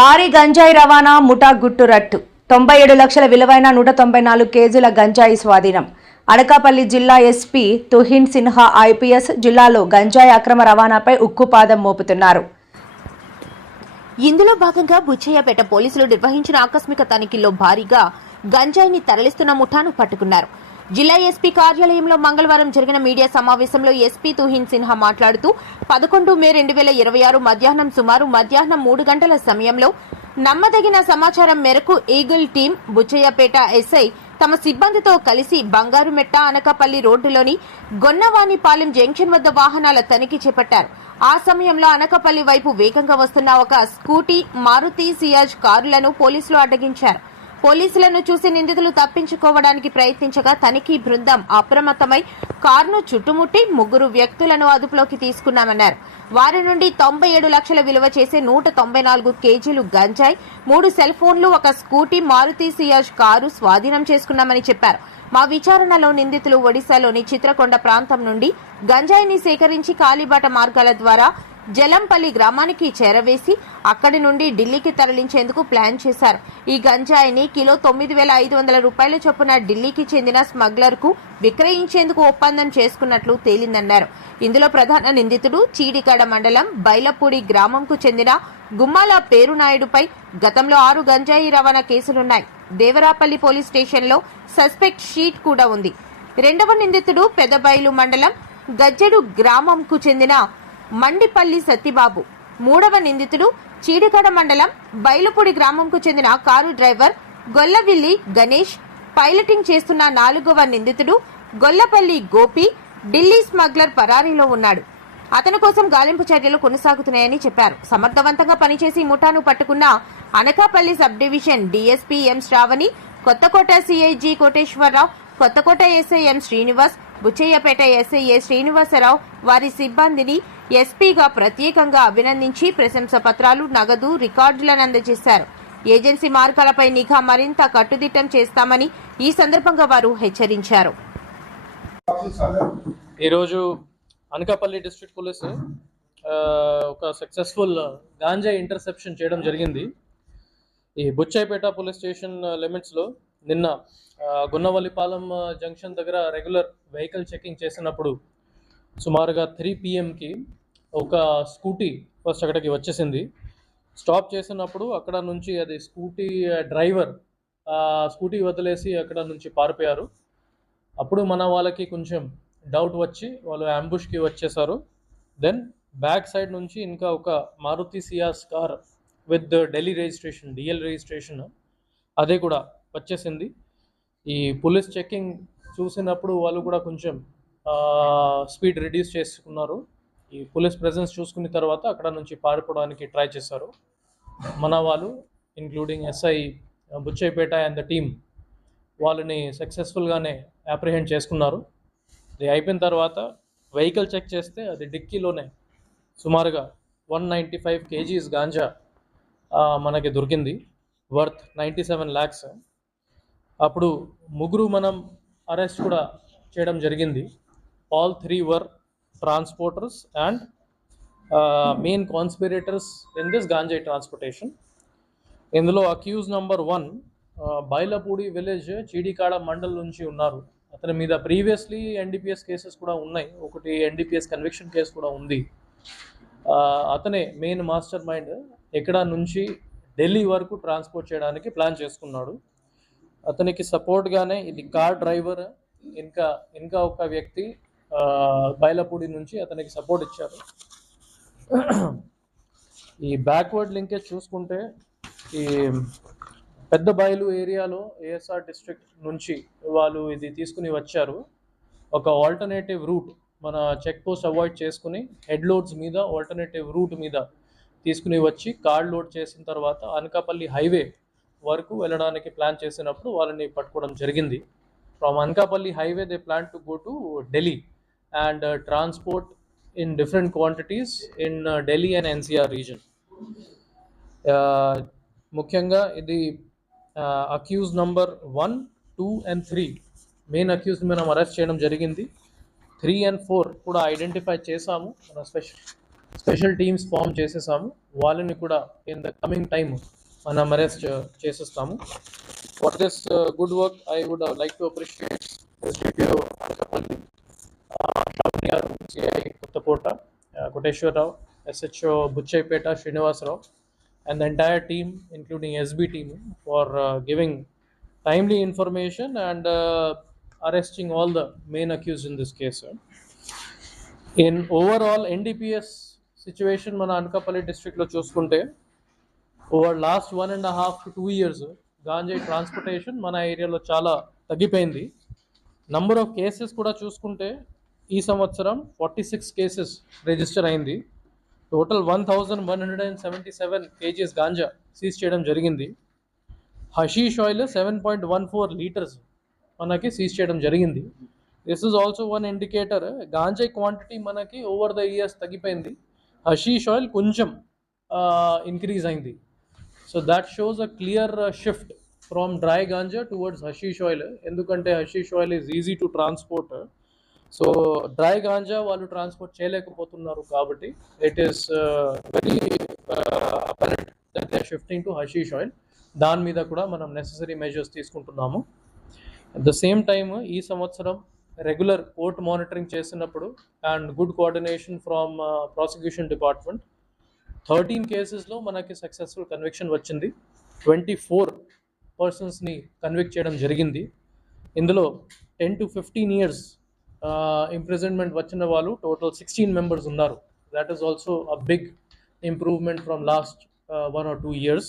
భారీ గంజాయి రవాణా ముఠా గుట్టు రట్టు 97 లక్షల విలువైన 194 కేజీల గంజాయి స్వాధీనం. అనకాపల్లి జిల్లా ఎస్పీ తుహిన్ సిన్హా ఐపీఎస్ జిల్లాలో గంజాయి అక్రమ రవాణాపై ఉక్కుపాదం మోపుతున్నారు. ఇందులో భాగంగా బుచ్చయ్యపేట పోలీసులు నిర్వహించిన ఆకస్మిక తనిఖీల్లో భారీగా గంజాయిని తరలిస్తున్న ముఠాను పట్టుకున్నారు. జిల్లా ఎస్పీ కార్యాలయంలో మంగళవారం జరిగిన మీడియా సమావేశంలో ఎస్పీ తుహిన్ సిన్హా మాట్లాడుతూ 11 మే 2026 మధ్యాహ్నం సుమారు 3 గంటల సమయంలో నమ్మదగిన సమాచారం మేరకు ఈగిల్ టీం బుచ్చయ్యపేట ఎస్ఐ తమ సిబ్బందితో కలిసి బంగారుమెట్ట అనకాపల్లి రోడ్డులోని గొన్నవానిపాలెం జంక్షన్ వద్ద వాహనాల తనిఖీ చేపట్టారు. ఆ సమయంలో అనకాపల్లి వైపు వేగంగా వస్తున్న ఒక స్కూటీ, మారుతి సియాజ్ కారులను పోలీసులు అడ్డగించారు. పోలీసులను చూసి నిందితులు తప్పించుకోవడానికి ప్రయత్నించగా తనిఖీ బృందం అప్రమత్తమై కారును చుట్టుముట్టి 3 వ్యక్తులను అదుపులోకి తీసుకున్నామన్నారు. వారి నుండి 97 లక్షల విలువ చేసే 194 కేజీలు గంజాయి, 3 సెల్ ఫోన్లు, ఒక స్కూటీ, మారుతి సియాజ్ కారు స్వాధీనం చేసుకున్నామని చెప్పారు. మా విచారణలో నిందితులు ఒడిశాలోని చిత్రకొండ ప్రాంతం నుండి గంజాయిని సేకరించి కాలిబాట మార్గాల ద్వారా జలంపల్లి గ్రామానికి చేరవేసి అక్కడి నుండి ఢిల్లీకి తరలించేందుకు ప్లాన్ చేశారు. ఈ గంజాయిని కిలో 9,500 రూపాయల చొప్పున ఢిల్లీకి చెందిన స్మగ్లర్ కు విక్రయించేందుకు ఒప్పందం చేసుకున్నట్లు తేలిందన్నారు. ఇందులో ప్రధాన నిందితుడు చీడికాడ మండలం బైలపూడి గ్రామంకు చెందిన గుమ్మాల పేరునాయుడుపై గతంలో 6 గంజాయి రవాణా కేసులున్నాయి. దేవరాపల్లి పోలీస్ స్టేషన్లో సస్పెక్ట్ షీట్ కూడా ఉంది. రెండవ నిందితుడు పెదబైలు మండలం గజ్జెడు గ్రామంకు చెందిన మండిపల్లి సత్తిబాబు. మూడవ నిందితుడు చీడికాడ మండలం బైలపూడి గ్రామంకు చెందిన car driver Gollavilli Ganesh. Piloting చేస్తున్న 4వ నిందితుడు గొల్లపల్లి గోపి ఢిల్లీ స్మగ్లర్ పరారీలో ఉన్నాడు. అతని కోసం గాలింపు చర్యలు కొనసాగుతున్నాయని చెప్పారు. సమర్థవంతంగా పనిచేసి ముఠాను పట్టుకున్న Anakapalli sub division DSP M Sravani, Kothakota సిఐజీ Koteswararao, Kothakota SI M Srinivas, Buchayyapeta SI A Srinivasarao వారి సిబ్బందిని ఎస్పీగా ప్రత్యేకంగా అభినందించి ప్రశంస పత్రాలు, నగదు, రికార్డులను అందజేశారు. ఏజెన్సీ మార్గాలపై నిఘా మరింత కట్టుదిట్టం చేస్తామని ఈ సందర్భంగా వారు హెచ్చరించారు. ఈరోజు అనకాపల్లి డిస్ట్రిక్ట్ పోలీసు ఒక సక్సెస్ఫుల్ గాంజా ఇంటర్సెప్షన్ చేయడం జరిగింది. ఈ బుచ్చయ్యపేట పోలీస్ స్టేషన్ లిమిట్స్లో నిన్న గున్నవల్లిపాలెం జంక్షన్ దగ్గర రెగ్యులర్ వెహికల్ చెకింగ్ చేసినప్పుడు సుమారుగా 3 PM ఒక స్కూటీ ఫస్ట్ అక్కడికి వచ్చేసింది. స్టాప్ చేసినప్పుడు అక్కడ నుంచి అది స్కూటీ డ్రైవర్ స్కూటీ వదిలేసి అక్కడ నుంచి పారిపోయారు. అప్పుడు మన వాళ్ళకి కొంచెం డౌట్ వచ్చి వాళ్ళు అంబుష్కి వచ్చేసారు. దెన్ బ్యాక్ సైడ్ నుంచి ఇంకా ఒక Maruti Ciaz car with Delhi registration, DL registration అదే కూడా వచ్చేసింది. ఈ పోలీస్ చెకింగ్ చూసినప్పుడు వాళ్ళు కూడా కొంచెం స్పీడ్ రిడ్యూస్ చేసుకున్నారు. ఈ పోలీస్ ప్రెజెన్స్ చూసుకున్న తర్వాత అక్కడ నుంచి పారిపోవడానికి ట్రై చేశారు. మన వాళ్ళు including SI Buchayyapeta and the team వాళ్ళని సక్సెస్ఫుల్గానే అప్రిహెండ్ చేసుకున్నారు. అది అయిపోయిన తర్వాత వెహికల్ చెక్ చేస్తే అది డిక్కీలోనే సుమారుగా 195 kgs గాంజా మనకి దొరికింది, వర్త్ 97 lakhs. అప్పుడు 3 మనం అరెస్ట్ కూడా చేయడం జరిగింది. All 3 were transporters and main conspirators in this ganjai transportation. ఇందులో accused number 1 Bailapudi village Cheedikada mandal నుంచి ఉన్నారు. అతని మీద ప్రీవియస్లీ ఎన్డీపీఎస్ కేసెస్ కూడా ఉన్నాయి. ఒకటి ఎన్డీపీఎస్ కన్విక్షన్ కేసు కూడా ఉంది. అతనే మెయిన్ మాస్టర్ మైండ్. ఎక్కడ నుంచి ఢిల్లీ వరకు ట్రాన్స్పోర్ట్ చేయడానికి ప్లాన్ చేసుకున్నాడు. అతనికి సపోర్ట్గానే ఇది కార్ డ్రైవర్ ఇంకా ఒక వ్యక్తి బైలపూడి నుంచి అతనికి సపోర్ట్ ఇచ్చారు. ఈ బ్యాక్వర్డ్ లింకేజ్ చూసుకుంటే ఈ పెద్ద బయలు ఏరియాలో ఏఎస్ఆర్ డిస్ట్రిక్ట్ నుంచి వాళ్ళు ఇది తీసుకుని వచ్చారు. ఒక ఆల్టర్నేటివ్ రూట్ మన చెక్ పోస్ట్ అవాయిడ్ చేసుకుని హెడ్ లోడ్స్ మీద ఆల్టర్నేటివ్ రూట్ మీద తీసుకుని వచ్చి కార్డ్ లోడ్ చేసిన తర్వాత అనకాపల్లి హైవే వరకు వెళ్ళడానికి ప్లాన్ చేసినప్పుడు వాళ్ళని పట్టుకోవడం జరిగింది. From Anakapalli highway they plan to go to Delhi and transport in different quantities in Delhi and NCR region. ముఖ్యంగా ఇది accused number 1, 2 and 3 main accused మనం అరెస్ట్ చేయడం జరిగింది. 3 and 4 కూడా ఐడెంటిఫై చేశాము మన స్పెషల్ టీమ్స్ ఫామ్ చేసేసాము. వాళ్ళని కూడా ఇన్ ద కమింగ్ టైమ్ మనం అరెస్ట్ చేసేస్తాము. For this good work I would like to appreciate SDPO Anakapalli, షాప్ని గారు, CI Kothakota Koteswararao, SHO Buchaiahpeta Srinivasarao, and the entire team including SB team for giving timely information and arresting all the main accused in this case. In overall NDPS situation మన అనకాపల్లి డిస్ట్రిక్ట్లో చూసుకుంటే over last 1.5 to 2 years గాంజాయి transportation మన ఏరియాలో చాలా తగ్గిపోయింది. Number of cases కూడా చూసుకుంటే ఈ సంవత్సరం 46 కేసెస్ రిజిస్టర్ అయింది. టోటల్ 1177 kgs గాంజా సీజ్ చేయడం జరిగింది. హషీష్ ఆయిల్ 7.14 లీటర్స్ మనకి సీజ్ చేయడం జరిగింది. This is also one indicator గాంజాయి క్వాంటిటీ మనకి ఓవర్ ద ఇయర్స్ తగ్గిపోయింది, హషీష్ ఆయిల్ కొంచెం ఇంక్రీజ్ అయింది. So that shows a clear shift from dry ganja towards hashish oil. ఎందుకంటే hashish oil is easy to transport. So dry ganja వాళ్ళు transport చేయలేకపోతున్నారు కాబట్టి it is very apparent that they are shifting to hashish oil. దాని మీద కూడా మనం necessary measures తీసుకుంటున్నాము. At the same time ఈ సంవత్సరం రెగ్యులర్ కోర్ట్ మానిటరింగ్ చేసినప్పుడు and good coordination from prosecution department 13 కేసెస్లో మనకి సక్సెస్ఫుల్ కన్విక్షన్ వచ్చింది. 24 పర్సన్స్ని కన్విక్ట్ చేయడం జరిగింది. ఇందులో 10 to 15 years ఇంప్రిజన్మెంట్ వచ్చిన వాళ్ళు టోటల్ 16 members ఉన్నారు. That is also a big improvement from last 1 or 2 years.